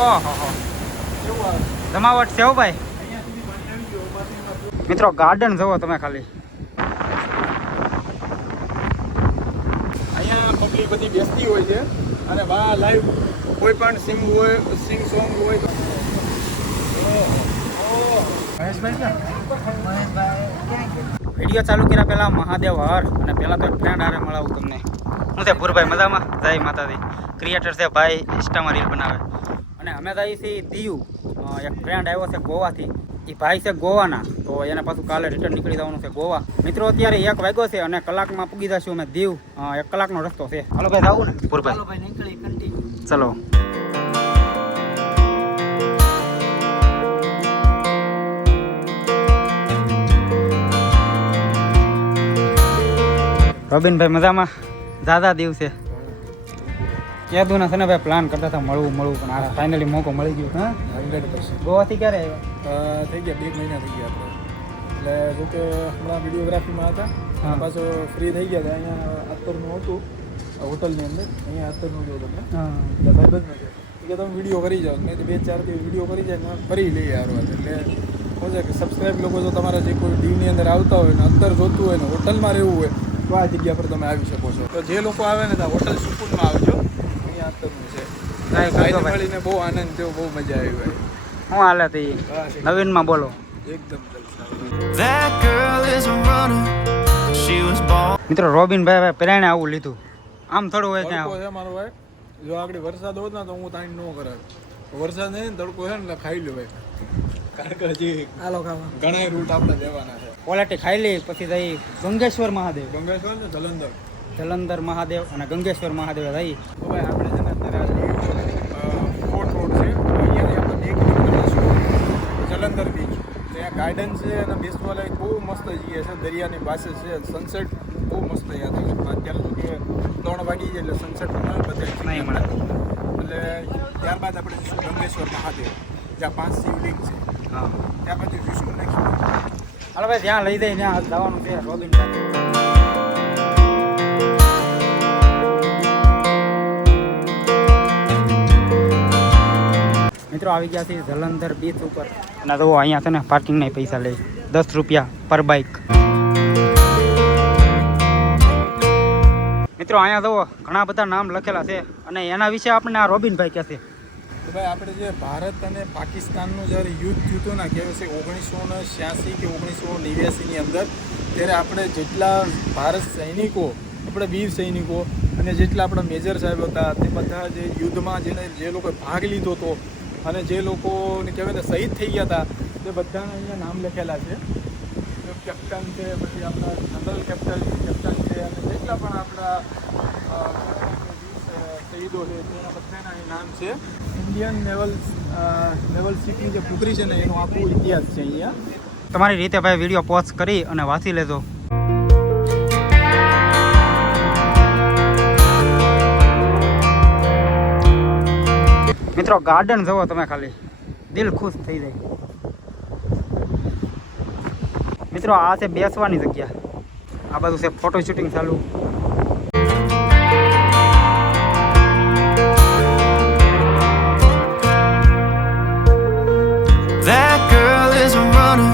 ઓહો જમાવટ છે હો ભાઈ. મિત્રો ગાર્ડન જુઓ તમે ખાલી. અહીંયા પબ્લિક બધી બેસતી હોય છે અને વાહ લાઈવ કોઈ પણ સિંગ સોંગ હોય તો વિડીયો ચાલુ કર્યા પહેલા મહાદેવ હર અને પહેલા તો ફ્રેન્ડ હારે મળાવું તમને. હું છે ભૂરભાઈ મજામાં? જય માતાજી. ક્રિએટર છે ભાઈ, ઇન્સ્ટામાં રીલ બનાવે. અને અમે જઈએ છીએ દીવ. એક ફ્રેન્ડ આવ્યો છે ગોવાથી. એ ભાઈ છે ગોવાના, તો એને પાછું કાલે રિટર્ન નીકળી જવાનું છે ગોવા. મિત્રો અત્યારે 1 વાગ્યો છે અને કલાકમાં પૂગી જશું અમે દીવ. 1 કલાકનો રસ્તો છે. હાલો ભાઈ જાવું ને ભૂરભાઈ? ચલો. રોબિનભાઈ મજામાં? દાદા દિવસે કીધું ને છે ને ભાઈ, પ્લાન કરતા હતા મળવું પણ આ ફાઇનલી મોકો મળી ગયો. હા 100%. ગોવાથી ક્યારે આવ્યા? થઈ ગયા 2 મહિના થઈ ગયા આપણે. એટલે જો કે હમણાં વિડીયોગ્રાફીમાં હતા, પાછો ફ્રી થઈ ગયા હતા. અહીંયા અત્તરનું હતું હોટલની અંદર, અહીંયા અત્તરનું જો તમે એટલે ભાઈબંધ નથી કે તમે વિડીયો કરી જાઓ. મેં તો 2-4 દિવસ વિડીયો કરી જાય ને ફરી લઈએ યાર વાત. એટલે શું છે કે સબસ્ક્રાઈબ લોકો જો તમારા જે કોઈ દીવની અંદર આવતા હોય ને અત્તર જોતું હોય ને હોટલમાં રહેવું હોય તો આ જગ્યા પર તમે આવી શકો છો. તો જે લોકો આવે ને ત્યાં હોટલ સુકૂનમાં આવજો. અહીંયા અત્તરનું છે. મળીને બહુ આનંદ થયો, બહુ મજા આવી ભાઈ. શું હાલે હતી નવીનમાં? બોલો. એકદમ જલસા. મિત્રો રોબિનભાઈ પહેરાણે આવું લીધું. આમ થોડું હોય તડકો ક્યાં છે મારો ભાઈ. જો આગળ વરસાદ હોત ને તો હું તાણી ન કરાત. વરસાદ નહીં ને તડકો છે ને એટલે ખાઈ લો ભાઈ. કારણ કે હજી હાલો ખાવા ઘણા રૂટ આપણે દેવાના છે. ક્વોલિટી ખાઈ લઈ પછી જઈ ગંગેશ્વર મહાદેવ. ગંગેશ્વર ને જલંધર મહાદેવ અને ગંગેશ્વર મહાદેવ જઈ. તો ભાઈ આપણે છે ને અત્યારે કોટ રોડ છે, અહીંયાથી આપણે 2 કિલોમીટર જલંધર બીચ. ત્યાં ગાર્ડન છે અને બેસવા લાયક બહુ મસ્ત જગ્યા છે. દરિયાની પાસે છે. સનસેટ બહુ મસ્ત અહીંયાથી. અત્યારે તો કે 3 વાગી જાય એટલે સનસેટ બધા નહીં મળે. એટલે ત્યારબાદ આપણે જઈશું ગંગેશ્વર મહાદેવ, જ્યાં 5 શિવલિંગ છે. હા ત્યાં પછી વિષ્ણુ નાખીશું. હાલો ભાઈ ત્યાં લઈ જઈ, ત્યાં જવાનું છે રોબિનભાઈ. મિત્રો આવી ગયા છે જલંધર બીચ ઉપર અને તો અહીંયા છે ને પાર્કિંગના પૈસા લે 10 રૂપિયા પર બાઇક. મિત્રો અહીંયા જુઓ ઘણા બધા નામ લખેલા છે અને એના વિશે આપણને આ રોબિનભાઈ કહેશે. તો ભાઈ આપણે જે ભારત અને પાકિસ્તાનનું જ્યારે યુદ્ધ થયું હતું ને, કહેવાય છે 1986 કે 1989ની અંદર, ત્યારે આપણે જેટલા ભારત સૈનિકો, આપણે વીર સૈનિકો અને જેટલા આપણા મેજર સાહેબ હતા તે બધા જે યુદ્ધમાં જે લોકોએ ભાગ લીધો હતો અને જે લોકોને કહેવાય ને શહીદ થઈ ગયા હતા તે બધાના અહીંયા નામ લખેલા છે. કેપ્ટન છે, પછી આપણા જનરલ કેપ્ટન છે અને જેટલા પણ આપણા શહીદો છે તેના બધાના અહીં નામ છે. ઇન્ડિયન નેવલ શિપની જે ટુકડી છે ને એનો આખો ઇતિહાસ છે અહીંયા. તમારી રીતે ભાઈ વિડીયો પોઝ કરી અને વાંચી લેજો. મિત્રો ગાર્ડન જુઓ તમે ખાલી, દિલ ખુશ થઈ જાય. મિત્રો આ છે બેસવાની જગ્યા, આ બાજુ છે ફોટો શૂટિંગ ચાલુ. That girl is a runner,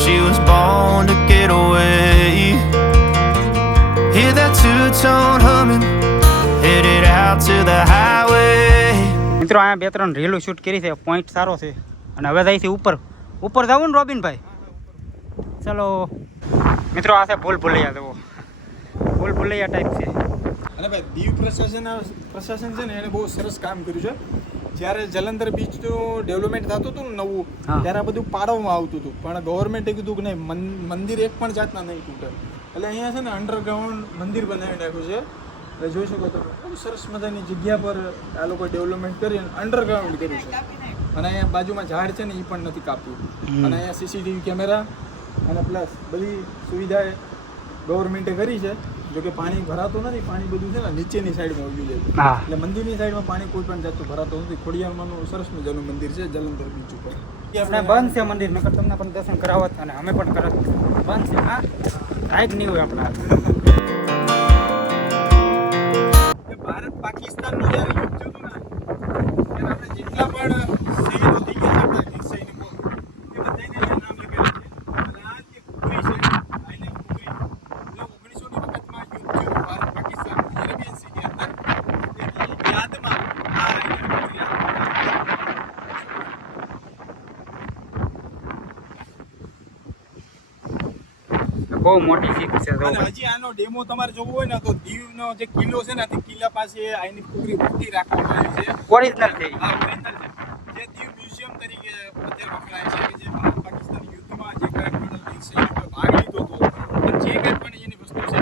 she was born to get away. Hear that two-tone humming, headed out to the highway. મિત્રો અહીંયા 2-3 રીલો શૂટ કરી છે, પોઈન્ટ સારો છે અને હવે જાય છે ઉપર જવું ને રોબિનભાઈ? ચલો મિત્રો આ છે ભૂલભુલૈયા, જુઓ ભૂલભુલૈયા ટાઈપ છે. અને ભાઈ દીવ પ્રશાસન છે ને એને બહુ સરસ કામ કર્યું છે. જ્યારે જલંધર બીચનું ડેવલપમેન્ટ થતું હતું ને નવું, ત્યારે આ બધું પાડવામાં આવતું હતું, પણ ગવર્મેન્ટે કીધું કે નહીં, મંદિર એક પણ જાતના નહીં તૂટે. એટલે અહીંયા છે ને અંડરગ્રાઉન્ડ મંદિર બનાવી નાખ્યું છે. એટલે જોઈ શકો તમે બહુ સરસ મજાની જગ્યા પર આ લોકો ડેવલપમેન્ટ કરી અંડરગ્રાઉન્ડ કર્યું છે. અને અહીંયા બાજુમાં ઝાડ છે ને એ પણ નથી કાપ્યું. અને અહીંયા સીસીટીવી કેમેરા અને પ્લસ બધી સુવિધા ગવર્મેન્ટે કરી છે. જોકે પાણી ભરાતું નથી, પાણી બધું છે ને નીચેની સાઈડમાં ઉગી જાય. એટલે મંદિરની સાઈડમાં પાણી કોઈ પણ જાતનું ભરાતું નથી. ખોડિયારમાંનું સરસ મજાનું મંદિર છે જલંધર બીચ ઉપર. આપણે બંધ છે મંદિર, નકર તમને પણ દર્શન કરાવત અને અમે પણ કરત. બંધ છે, હા રાઈટ નહીં હોય આપણા. ભારત પાકિસ્તાનનું જ્યારે યુદ્ધ થયું હતું ને, ત્યારે આપણે જેટલા પણ પણ શહેરો થઈ ગયા છે આપણા રિક્ષાની બહુ. એ બધાયને નામ લખેલા છે. અને આ જે કુકરી છે, આઈલેન્ડ કુકરી. એટલે 1900ની વખતમાં યુદ્ધ થયું ભારત પાકિસ્તાન એરેબિયન સીની અંદર. એની યાદમાં આ આઈલેન્ડ કુકરી બહુ મોટી શીપ છે તો અને હજી આનો ડેમો તમારે જોવો હોય ને તો દીવનો જે કિલ્લો છે ને તે કિલ્લા પાસે આઈની કુકરી મૂર્તિ રાખવામાં આવી છે. ઓરિજિનલ છે ઈ. આ ઓરિજિનલ છે જે દીવ મ્યુઝિયમ તરીકે અત્યારે વપરાય છે કે જે ભારત પાકિસ્તાન યુદ્ધમાં જે કંઈ પણ વીર સૈનિકોએ ભાગ લીધો હતો અને જે કંઈ પણ એની વસ્તુ છે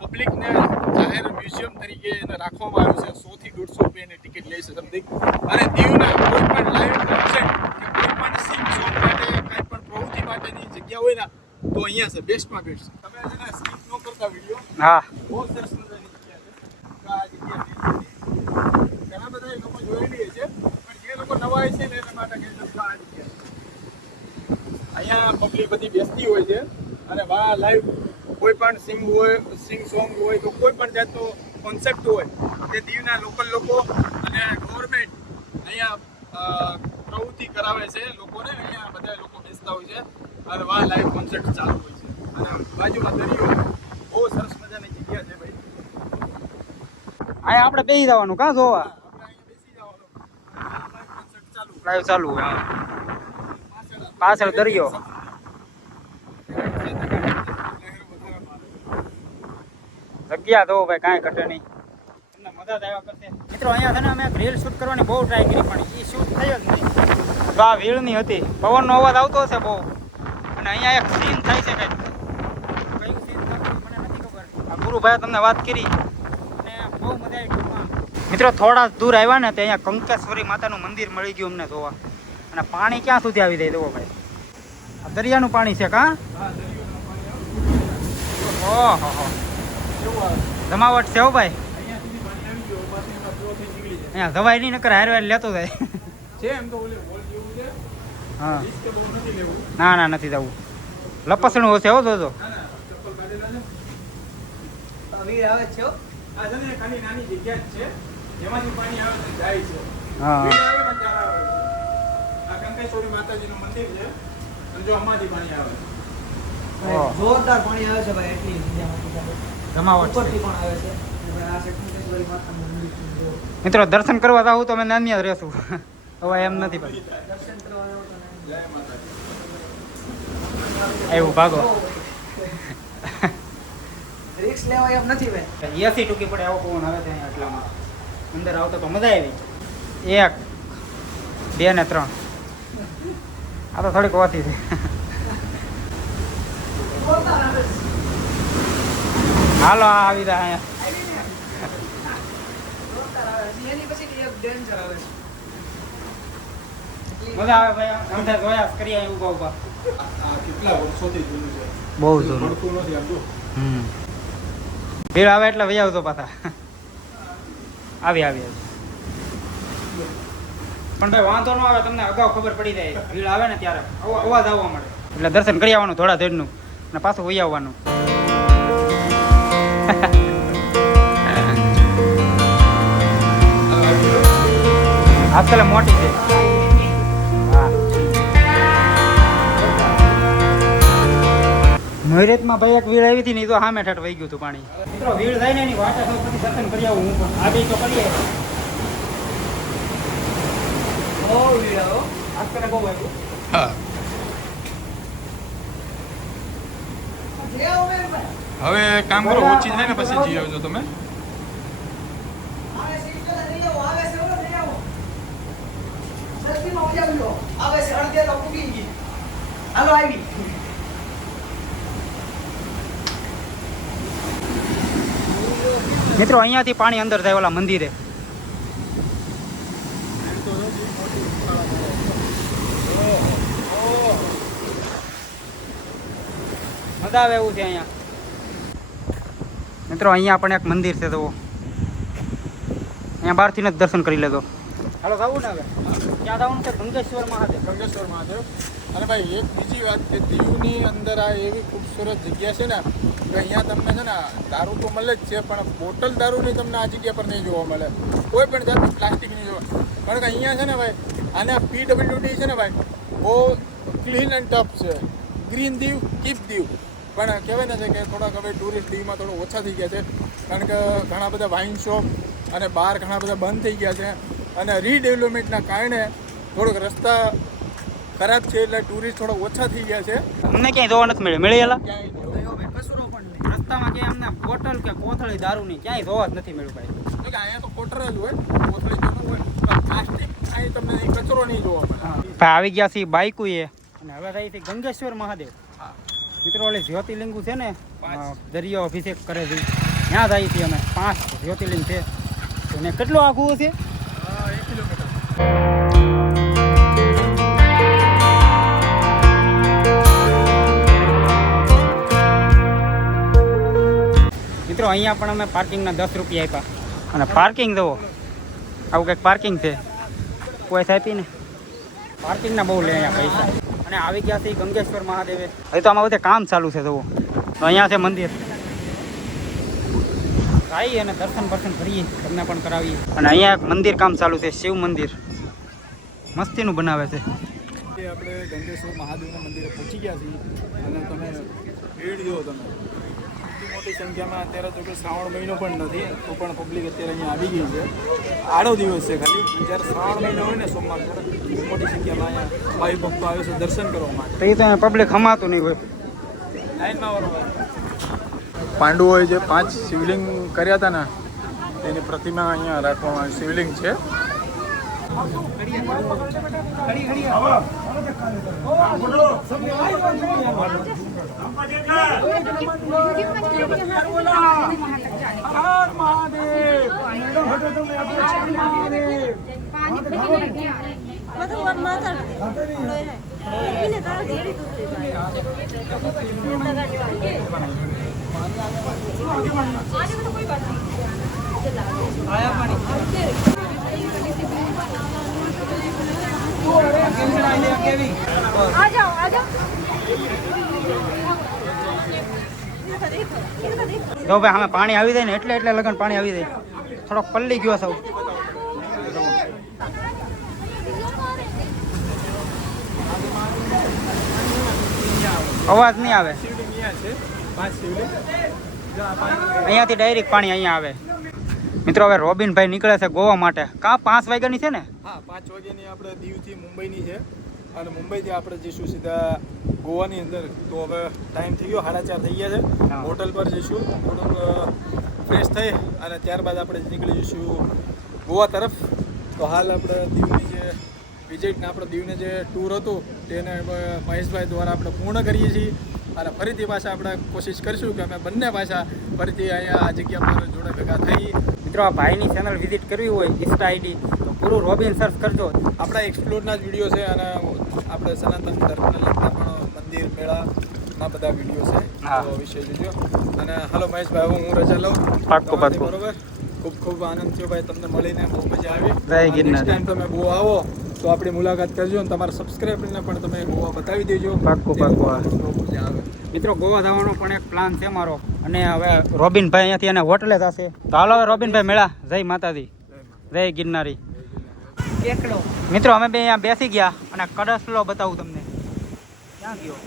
એ પબ્લિકને જાહેર મ્યુઝિયમ તરીકે એને રાખવામાં આવ્યું છે. 100 થી 150 રૂપિયાની ટિકિટ લે છે સમથિંગ. અને દીવના કોઈ પણ લાઈવ કોન્સર્ટ કે કોઈ પણ સિંગ સોંગ માટે કંઈ પણ પ્રવૃત્તિ માટેની જગ્યા હોય ને તો અહીંયા છે બેસ્ટમાં બેસ્ટ. તમે છે ને સ્કીપ ન કરતા વિડીયો હા બહુ સરસ મજાની જગ્યા છે. તો આ જગ્યા ઘણા બધા લોકો જોયેલી છે પણ જે લોકો નવા હોય છે ને એના માટે કહી દઉં આ જગ્યા અહીંયા પબ્લિક બધી બેસતી હોય છે અને વાહ લાઈવ કોઈ પણ સિંગ સોંગ હોય તો કોઈ પણ જાતનો કોન્સેપ્ટ હોય તે દીવના લોકલ લોકો અને ગવર્મેન્ટ અહીંયા પ્રવૃત્તિ કરાવે છે લોકોને. અહીંયા બધા લોકો બેસતા હોય છે અને વાહ લાઈવ કોન્સર્ટ ચાલુ હોય છે. અને બાજુમાં દરિયો બહુ સરસ મજાની જગ્યા છે ભાઈ. અહીંયા આપણે બેસી જવાનું કાં જોવા આપણે અહીંયા બેસી જવાનું લાઈવ કોન્સર્ટ ચાલુ. લાઈવ ચાલુ હોય હા. પાછળ દરિયો જગ્યા તો ભાઈ કાંઈ ઘટે નહીં. તમને મજા જ આવ્યા કરશે મિત્રો. અહીંયા છે ને અમે રીલ શૂટ કરવાની બહુ ટ્રાય કરી પણ એ શૂટ થઈ જ નહીં. તો આ વીળની હતી, પવનનો અવાજ આવતો હશે બહુ. અને અહીંયા એક સીન થાય છે કંઈક. કયું સીન થતું મને નથી ખબર. આ ગુરુભાઈએ તમને વાત કરી અને બહુ મજા આવી ટૂંકમાં. મિત્રો થોડા દૂર આવ્યા ને તો અહીંયા કંકેશ્વરી માતાનું મંદિર મળી ગયું અમને જોવા. અને પાણી ક્યાં સુધી આવી જાય જુઓ ભાઈ. આ દરિયાનું પાણી છે કાં? ઓહો જમાવટ છે હો ભાઈ. અહીંયા દવાઈ નહીં નકર હારવાર લેતો જાય. છે એમ તો ઓલે હોલ જેવું છે. હા રિસ્ક બહુ નથી લેવું. ના ના નથી જવું. લપસણું હશે હો જોજો. ના ના ચપ્પલ કાઢેલા છે. વીર આવે છે હો. આ છે ને ખાલી નાની જગ્યા જ છે જેમાંથી પાણી આવે છે જાય છે. હા વીર આવે ને ત્યારે આવે છે. આ કંકેશ્વરી માતાજીનું મંદિર છે અને જો આમાંથી પાણી આવે છે. ઓહ. જોરદાર પાણી આવે છે ભાઈ એટલી જગ્યામાંથી. જમાવટ ઉપરથી છે. પણ આવે છે. ભાઈ આ શંકરેશ્વરી માતાનું મંદિર છે. જો. મિત્રો દર્શન કરવા જાવ તો અમે નાની જ રહેશું. હવે એમ નથી ભાઈ. દર્શન કરવા આવ્યો તો ને. જય માતાજી. એવું ભાગો. રિસ્ક લેવા એમ નથી ભાઈ. એસી ટૂંકી પડે આવો પવન આવે છે અહીંયા એટલામાં. અંદર આવતો તો મજા આવી. 1 2 ને 3 આ તો થોડીક ઓછી છે. જોરદાર આવે છે. હાલો આ આવી રહ્યા અહીંયા. જોરદાર આવે છે. એની પછી એક ડેન્જર આવે છે. મજા આવે ભાઈ. અંદર જોયા કરીએ અહીં ઊભા ઊભા. આ કેટલા વર્ષોથી જૂનું છે. બહુ જૂનું. મળતું નથી આમ જો. ભીડ આવે એટલે વહી આવતો પાછા. આવી પણ ભાઈ વાંધો ન આવે. તમને અગાઉ ખબર પડી જાય ભીડ આવે ને ત્યારે અવાજ આવવા મળે એટલે દર્શન કરી આવવાનું થોડા ધેડનું અને પાછું વહી આવવાનું. આજકાલ મોટી છે. હા મયુરેતમાં ભાઈ એક વીડ આવી હતી ને ઈ તો સામે ઠેઠ વહી ગયું હતું પાણી. મિત્રો વીડ થાય ને એની વાટે સૌ પછી દર્શન કરી આવું હું પણ. આ બે તો કરીએ. બહુ વીર આવો. આજકાલ બહુ આવ્યું. હા જે આવો મેરભાઈ. હવે કામ કરો ઓછી થાય ને પછી જી આવજો તમે. આવે છે એટલે નહીં આવો. આવે છે ઓલો નહીં આવો. સસ્તીમાં મજા આવી લો. આવે છે અડધે તો ઉગી ગઈ. હાલો આવી. મિત્રો અહીંયાથી પાણી અંદર જાય ઓલા મંદિરે. મજા આવે એવું છે અહીંયા. મિત્રો અહીંયા પણ એક મંદિર છે તો અહીંયા બહારથી જ દર્શન કરી લેજો. હાલો જવું ને હવે ક્યાં જવાનું છે? ગંગેશ્વર મહાદેવ. ગંગેશ્વર મહાદેવ. અને ભાઈ એક બીજી વાત કે દીવની અંદર આ એવી ખૂબસૂરત જગ્યા છે ને કે અહીંયા તમને છે ને દારૂ તો મળે જ છે પણ બોટલ દારૂની તમને આ જગ્યા પર નહીં જોવા મળે. કોઈ પણ જાતની પ્લાસ્ટિક નહીં જોવા. કારણ કે અહીંયા છે ને ભાઈ અને આ PWD છે ને ભાઈ બહુ ક્લીન એન્ડ ટફ છે. ગ્રીન દીવ કીપ દીવ, પણ કહેવાય ને છે કે થોડાક હવે ટુરિસ્ટ દીવમાં થોડું ઓછા થઈ ગયા છે, કારણ કે ઘણા બધા વાઇન શોપ અને બાર ઘણા બધા બંધ થઈ ગયા છે, અને રીડેવલપમેન્ટના કારણે થોડોક રસ્તા ખરાબ છે એટલે ટુરિસ્ટ થોડા ઓછા થઈ ગયા છે. અમને ક્યાંય જોવા નથી મળ્યું. મળેલા ક્યાંય કચરો પણ નહીં. રસ્તામાં ક્યાંય અમને બોટલ કે કોથળી દારૂની ક્યાંય જોવા જ નથી મળ્યું ભાઈ. જો કે અહીંયા તો કોટર જ હોય, કોથળી તો ન હોય, પણ પ્લાસ્ટિક અહીં તમને અહીં કચરો નહીં જોવા મળે. ભાઈ આવી ગયા છે બાઈકુએ, અને હવે થઈ છે ગંગેશ્વર મહાદેવ. હા. મિત્રો ઓલે જ્યોતિર્લિંગુ છે ને, દરિયો અભિષેક કરે છે, ત્યાં જાય છે અમે. 5 જ્યોતિર્લિંગ છે. અને કેટલું આખું છે? 1 કિલોમીટર. મિત્રો અહીંયા પણ અમે પાર્કિંગના 10 રૂપિયા આપ્યા, અને પાર્કિંગ જુઓ, આવું કંઈક પાર્કિંગ છે. પૈસા આપીને પાર્કિંગના બહુ લે અહીંયા પૈસા. અને આવી ગયા છે ગંગેશ્વર મહાદેવે. હવે તો આમાં બધે કામ ચાલુ છે. જુઓ તો અહીંયા છે મંદિર. આવીએ અને દર્શન કરીએ, તમને પણ કરાવીએ. અને અહીંયા એક મંદિર કામ ચાલુ છે, શિવ મંદિર મસ્તીનું બનાવે છે. આપણે ગંગેશ્વર મહાદેવના મંદિરે પહોંચી ગયા છીએ, અને તમે ભીડ જુઓ. તમે મોટી સંખ્યામાં અત્યારે તો કે શ્રાવણ મહિનો પણ નથી, તો પણ પબ્લિક અત્યારે અહીંયા આવી ગઈ છે. આડો દિવસ છે ખાલી. જ્યારે શ્રાવણ મહિનો હોય ને સોમવાર, મોટી સંખ્યામાં અહીંયા ભાઈ ભક્તો આવે છે દર્શન કરવા માટે. તો એ તો પબ્લિક હમાતું નહીં હોય. લાઈનમાં વળવા પાંડવોએ જે 5 શિવલિંગ કર્યા હતા ને, એની પ્રતિમા અહીંયા રાખવામાં આવી. શિવલિંગ છે. જો ભાઈ અમે પાણી આવી જાય ને એટલે લગન પાણી આવી જાય. થોડોક પલ્લી ગયો સૌ. અવાજ નહીં આવે. શિવલિંગ અહીંયા છે, 5 શિવલિંગ. અહીંયાથી ડાયરેક્ટ પાણી અહીંયા આવે. મિત્રો હવે રોબિનભાઈ નીકળે છે ગોવા માટે. કાં 5 વાગ્યાની છે ને? હા, 5 વાગ્યાની આપણે દીવથી મુંબઈની છે, અને મુંબઈથી આપણે જઈશું સીધા ગોવાની અંદર. તો હવે ટાઈમ થઈ ગયો, 4:30 થઈ ગયા છે. હોટલ પર જઈશું, થોડુંક ફ્રેશ થઈ અને ત્યારબાદ આપણે નીકળી જઈશું ગોવા તરફ. તો હાલ આપણે દીવની જે વિઝિટને આપણે દીવને જે ટૂર હતું તેને મહેશભાઈ દ્વારા આપણે પૂર્ણ કરીએ છીએ, અને ફરીથી પાછા આપણે કોશિશ કરીશું કે અમે બંને પાછા ફરીથી અહીંયા આ જગ્યા પર જોડે ભેગા થઈ. મિત્રો આ ભાઈની ચેનલ વિઝિટ કરવી હોય ઇન્સ્ટા આઈડી તો પૂરું રોબિન સર્ચ કરજો. આપણા એક્સપ્લોરના જ વિડીયો છે, અને આપણે સનાતન ધર્મને લગતા પણ મંદિર મેળાના બધા વિડીયો છે. હા. તો વિષય જોજો. અને હાલો મહેશભાઈ, હવે હું રજા લઉં. પાક્કું. બરોબર. ખૂબ આનંદ થયો ભાઈ, તમને મળીને બહુ મજા આવી. જય ગિરનારી. નેક્સ્ટ ટાઈમ તમે ગોવા આવો તો આપણી મુલાકાત કરજો, અને તમારા સબસ્ક્રાઈબરને પણ તમે ગોવા બતાવી દેજો. પાક્કું. બહુ મજા આવે. મિત્રો ગોવા જવાનો પણ એક પ્લાન છે મારો, અને હવે રોબિનભાઈ અહીંયાથી એને હોટલે જશે. તો હાલો હવે રોબિનભાઈ મેળા. જય માતાજી, જય ગિરનારી. એકડો મિત્રો અમે બે અહીંયા બેસી ગયા, અને કડસલો બતાવું તમને. ક્યાં ગયો?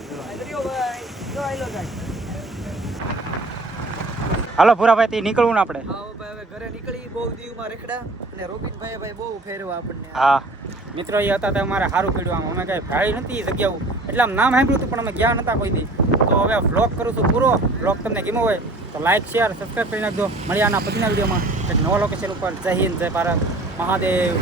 હાલો ભૂરાભાઈ થી નીકળવું ને આપણે. આવો ભાઈ, હવે ઘરે નીકળી. બહુ દીવમાં રેખડા, અને રોબિનભાઈ ભાઈ બહુ ફેરવા આપણને. હા મિત્રો એ હતા તો અમારે સારું પડ્યું. આમ અમે કઈ ભાઈ નથી એ જગ્યાઓ, એટલે આમ નામ સાંભળ્યું હતું પણ અમે ગયા નતા કોઈ દી. તો હવે વ્લોગ કરું છું પૂરો. વ્લોગ તમને ગમ્યો હોય તો લાઈક શેર સબસ્ક્રાઈબ કરી નાખજો. મળ્યા આના પછીના વિડીયોમાં એક નવા લોકેશન ઉપર. જય હિન્દ, જય ભારત, મહાદેવ.